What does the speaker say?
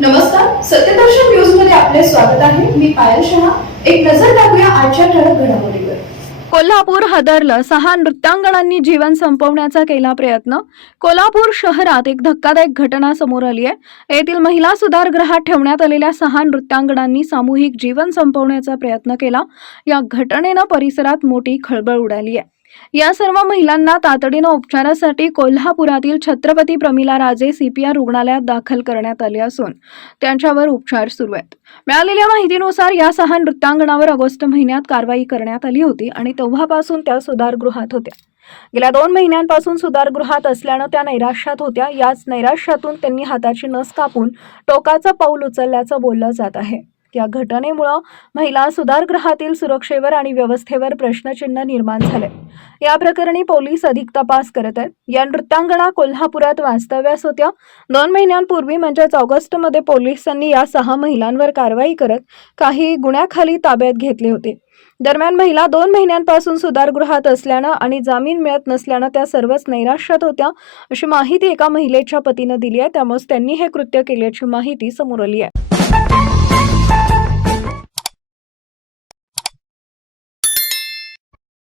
नमस्कार सत्यदर्शन न्यूजमध्ये आपले स्वागत आहे. मी पायल शहा. एक नजर टाकूया आजच्या ठळक घडामोडीवर. कोल्हापूर हदरलं सहा नृत्यांगणांनी जीवन संपवण्याचा केला प्रयत्न. कोल्हापूर शहरात एक धक्कादायक घटना समोर आली आहे. येथील महिला सुधारगृहात ठेवण्यात आलेल्या सहा नृत्यांगणांनी सामूहिक जीवन संपवण्याचा प्रयत्न केला. या घटनेनं परिसरात मोठी खळबळ उडाली आहे. या सर्व महिलांना तातडीनं उपचारासाठी कोल्हापुरातील छत्रपती प्रमिला राजे सीपीआर रुग्णालयात दाखल करण्यात आले असून त्यांच्यावर उपचार सुरू आहेत. मिळालेल्या माहितीनुसार या सहा नृत्यांगणावर ऑगस्ट महिन्यात कारवाई करण्यात आली होती आणि तेव्हापासून त्या सुधारगृहात होत्या. गेल्या दोन महिन्यांपासून सुधारगृहात असल्यानं त्या नैराश्यात होत्या. याच नैराश्यातून त्यांनी हाताची नस कापून टोकाचं पाऊल उचलल्याचं बोललं जात आहे. या घटनेमुळं महिला सुधारगृहातील सुरक्षेवर आणि व्यवस्थेवर प्रश्नचिन्ह निर्माण झाले. या प्रकरणी पोलीस अधिक तपास करत आहेत. या नृत्यांगणा कोल्हापुरात वास्तव्यास होत्या. दोन महिन्यांपूर्वी म्हणजेच ऑगस्टमध्ये पोलिसांनी या सहा महिलांवर कारवाई करत काही गुन्ह्याखाली ताब्यात घेतले होते. दरम्यान महिला दोन महिन्यांपासून सुधारगृहात असल्यानं आणि जामीन मिळत नसल्यानं त्या सर्वच नैराश्यात होत्या अशी माहिती एका महिलेच्या पतीनं दिली आहे. त्यामुळे त्यांनी हे कृत्य केल्याची माहिती समोर आली आहे.